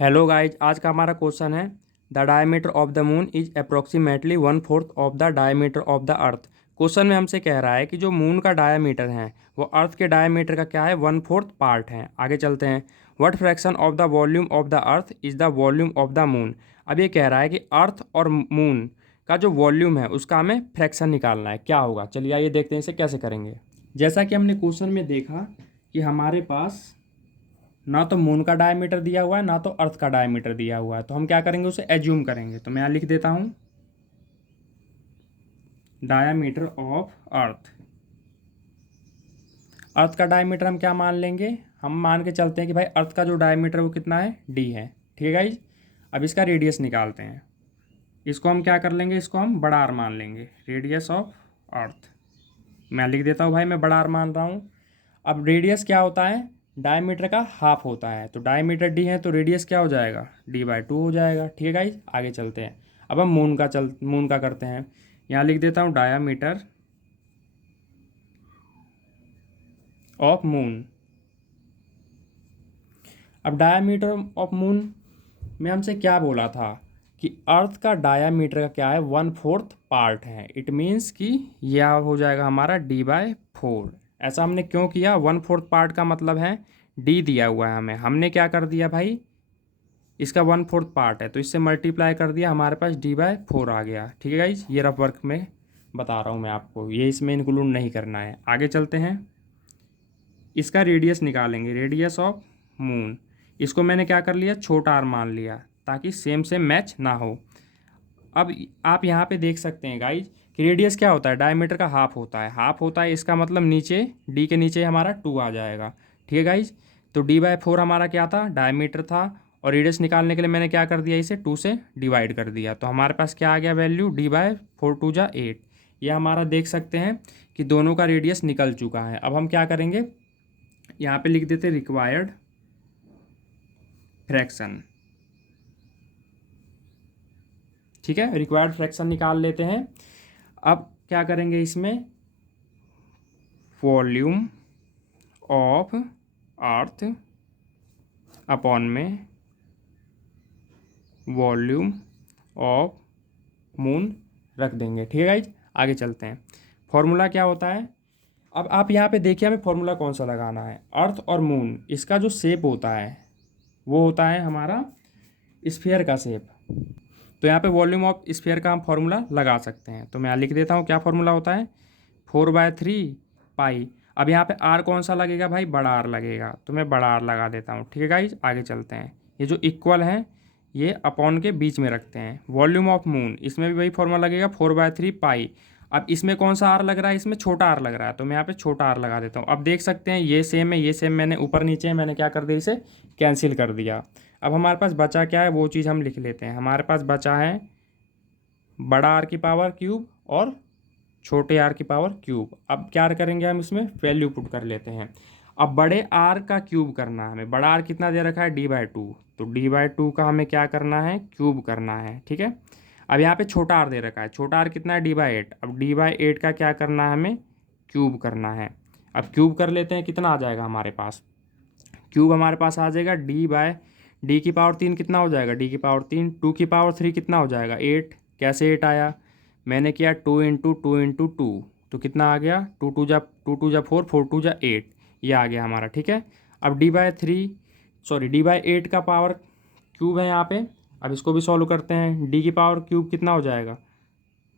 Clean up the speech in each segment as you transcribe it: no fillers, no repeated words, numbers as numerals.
Hello guys, आज का हमारा क्वेश्चन है the diameter of the moon is approximately 1/4 of the diameter of the earth. Question में हमसे कह रहा है कि जो मून का डायमीटर है वो अर्थ के डायमीटर का क्या है, 1/4 पार्ट है। आगे चलते हैं। What fraction of the volume of the earth is the volume of the moon. अब ये कह रहा है कि अर्थ और मून का जो वॉल्यूम है उसका हमें फ्रैक्शन निकालना है। क्या होगा, चलिए आइए देखते हैं इसे कैसे करेंगे। जैसा कि हमने क्वेश्चन में देखा कि हमारे पास ना तो मून का डायमीटर दिया हुआ है ना तो अर्थ का डायमीटर दिया हुआ है, तो हम क्या करेंगे, उसे एज्यूम करेंगे। तो मैं यहाँ लिख देता हूँ डायमीटर ऑफ अर्थ। अर्थ का डायमीटर हम क्या मान लेंगे, हम मान के चलते हैं कि भाई अर्थ का जो डायमीटर है वो कितना है, डी है। ठीक है गाइज। अब इसका रेडियस निकालते हैं। इसको हम क्या कर लेंगे, इसको हम बड़ा आर मान लेंगे, रेडियस ऑफ अर्थ। मैं लिख देता हूँ भाई, मैं बड़ा आर मान रहा हूँ। अब रेडियस क्या होता है, डायमीटर का हाफ होता है। तो डायमीटर डी है तो रेडियस क्या हो जाएगा, d/2 हो जाएगा। ठीक है गाइज, आगे चलते हैं। अब हम मून का करते हैं। यहाँ लिख देता हूँ डायमीटर ऑफ मून। अब डायमीटर ऑफ मून में हमसे क्या बोला था कि अर्थ का डायमीटर का क्या है, 1/4 पार्ट है। इट मीन्स कि यह हो जाएगा हमारा d/4। ऐसा हमने क्यों किया, 1/4 पार्ट का मतलब है डी दिया हुआ है हमें, हमने क्या कर दिया भाई, इसका 1/4 पार्ट है तो इससे मल्टीप्लाई कर दिया, हमारे पास d/4 आ गया। ठीक है गाइज, ये रफ वर्क में बता रहा हूँ मैं आपको, ये इसमें इंक्लूड नहीं करना है। आगे चलते हैं। इसका रेडियस निकालेंगे, रेडियस ऑफ मून। इसको मैंने क्या कर लिया, छोटा आर मान लिया ताकि सेम सेम मैच ना हो। अब आप यहाँ पे देख सकते हैं गाइज कि रेडियस क्या होता है, डायमीटर का हाफ होता है। हाफ होता है इसका मतलब नीचे डी के नीचे हमारा 2 आ जाएगा। ठीक है गाइज, तो d/4 हमारा क्या था, डायमीटर था, और रेडियस निकालने के लिए मैंने क्या कर दिया, इसे 2 से डिवाइड कर दिया। तो हमारे पास क्या आ गया वैल्यू, d/4 2 जा 8। ये हमारा देख सकते हैं कि दोनों का रेडियस निकल चुका है। अब हम क्या करेंगे, यहाँ पे लिख देते रिक्वायर्ड फ्रैक्शन। ठीक है, रिक्वायर्ड फ्रैक्शन निकाल लेते हैं। अब क्या करेंगे, इसमें वॉल्यूम ऑफ अर्थ अपॉन में वॉल्यूम ऑफ मून रख देंगे। ठीक है गाइज, आगे चलते हैं। फॉर्मूला क्या होता है, अब आप यहाँ पे देखिए हमें फॉर्मूला कौन सा लगाना है। अर्थ और मून, इसका जो शेप होता है वो होता है हमारा स्फीयर का शेप। तो यहाँ पे वॉल्यूम ऑफ स्फीयर का हम फॉर्मूला लगा सकते हैं। तो मैं यहाँ लिख देता हूँ क्या फॉर्मूला होता है, 4/3 पाई। अब यहाँ पे आर कौन सा लगेगा भाई, बड़ा आर लगेगा, तो मैं बड़ा आर लगा देता हूँ। ठीक है गाइज, आगे चलते हैं। ये जो इक्वल है ये अपॉन के बीच में रखते हैं। वॉल्यूम ऑफ मून, इसमें भी वही फॉर्मूला लगेगा, 4/3 पाई। अब इसमें कौन सा आर लग रहा है, इसमें छोटा आर लग रहा है, तो मैं यहाँ पे छोटा आर लगा देता हूँ। अब देख सकते हैं ये सेम है, ये सेम, मैंने ऊपर नीचे है, मैंने क्या कर दिया, इसे कैंसिल कर दिया। अब हमारे पास बचा क्या है, वो चीज़ हम लिख लेते हैं। हमारे पास बचा है बड़ा आर की पावर क्यूब और छोटे आर की पावर क्यूब। अब क्या करेंगे, हम इसमें वैल्यू पुट कर लेते हैं। अब बड़े आर का क्यूब करना है हमें। बड़ा आर कितना दे रखा है, d/2, तो d/2 का हमें क्या करना है, क्यूब करना है। ठीक है, अब यहाँ पे छोटा आर दे रखा है, छोटा आर कितना है, d/8। अब d/8 का क्या करना है, हमें क्यूब करना है। अब क्यूब कर लेते हैं, कितना आ जाएगा हमारे पास, क्यूब हमारे पास आ जाएगा d/3 कितना हो जाएगा, d3, 2 की पावर 3 कितना हो जाएगा, 8। कैसे 8 आया, मैंने किया 2 × 2 × 2, तो कितना आ गया, 2 2 जा 4, 4 2 जा 8, ये आ गया हमारा। ठीक है, अब d/8 का पावर क्यूब है यहाँ पे। अब इसको भी सॉल्व करते हैं। डी की पावर क्यूब कितना हो जाएगा,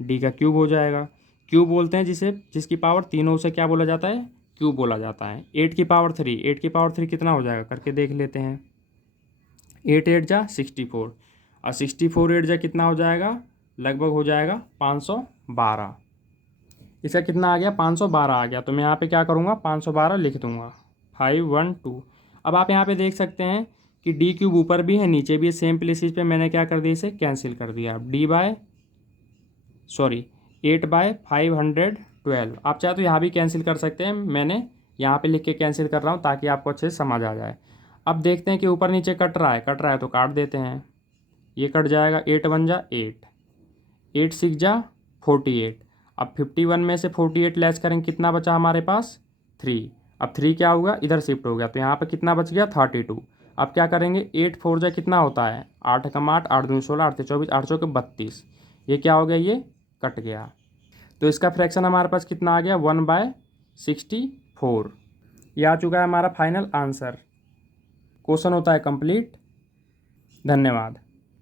डी का क्यूब हो जाएगा। क्यूब बोलते हैं जिसे, जिसकी पावर तीनों, उसे क्या बोला जाता है, क्यूब बोला जाता है। 8 की पावर 3 कितना हो जाएगा, करके देख लेते हैं। 8 8 जा 64, और 64 8 जा कितना हो जाएगा, लगभग हो जाएगा 512। इसका कितना आ गया, 512 आ गया। तो मैं यहाँ पे क्या करूँगा, 512 लिख दूँगा, 512। अब आप यहाँ पे देख सकते हैं कि d³ ऊपर भी है नीचे भी है, सेम प्लेसेस पे मैंने क्या कर दिया, इसे कैंसिल कर दिया। 8/512। आप चाहे तो यहाँ भी कैंसिल कर सकते हैं, मैंने यहाँ पे लिख के कैंसिल कर रहा हूँ ताकि आपको अच्छे से समझ आ जाए। अब देखते हैं कि ऊपर नीचे कट रहा है तो काट देते हैं। ये कट जाएगा, 8 1 जा 8, 8 6 जा 48। अब 51 में से 48 लेस करेंगे, कितना बचा हमारे पास, 3। अब 3 क्या होगा, इधर शिफ्ट हो गया, तो यहाँ पे कितना बच गया, 32। अब क्या करेंगे, 8 4 जा कितना होता है, 8 एकम 8, 8 दूनी 16, 8 24, 8 चौके 32। ये क्या हो गया, ये कट गया। तो इसका फ्रैक्शन हमारे पास कितना आ गया, 1/64। ये आ चुका है हमारा फाइनल आंसर। क्वेश्चन होता है कंप्लीट। धन्यवाद।